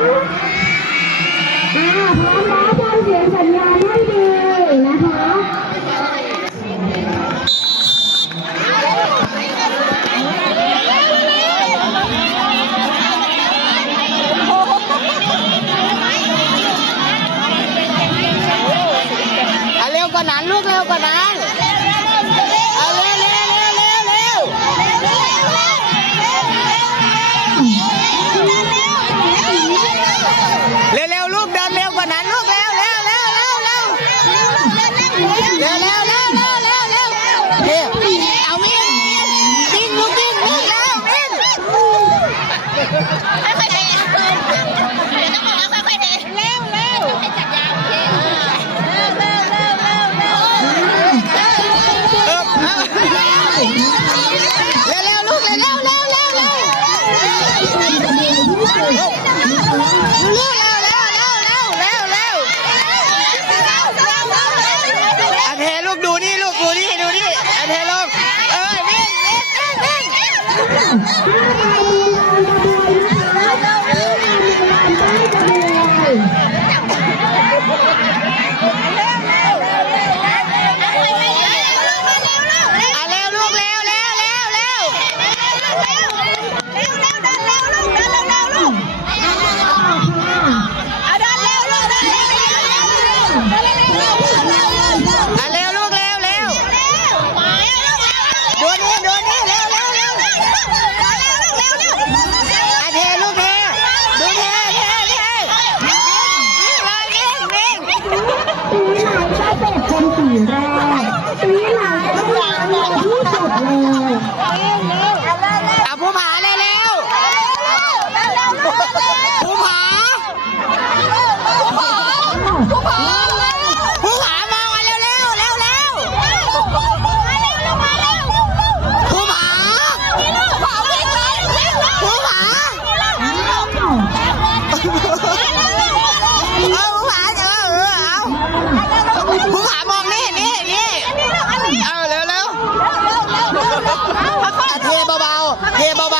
อ่าพร้อมแล้วฟัเสียสัญญาณให้ดีนะคะอะเร็วกว่านั้นลูกเร็วกว่านั้น 你怎么 Hãy subscribe ผู้หามองนี่นี่นี่เร็วเร็วเทเบาเบา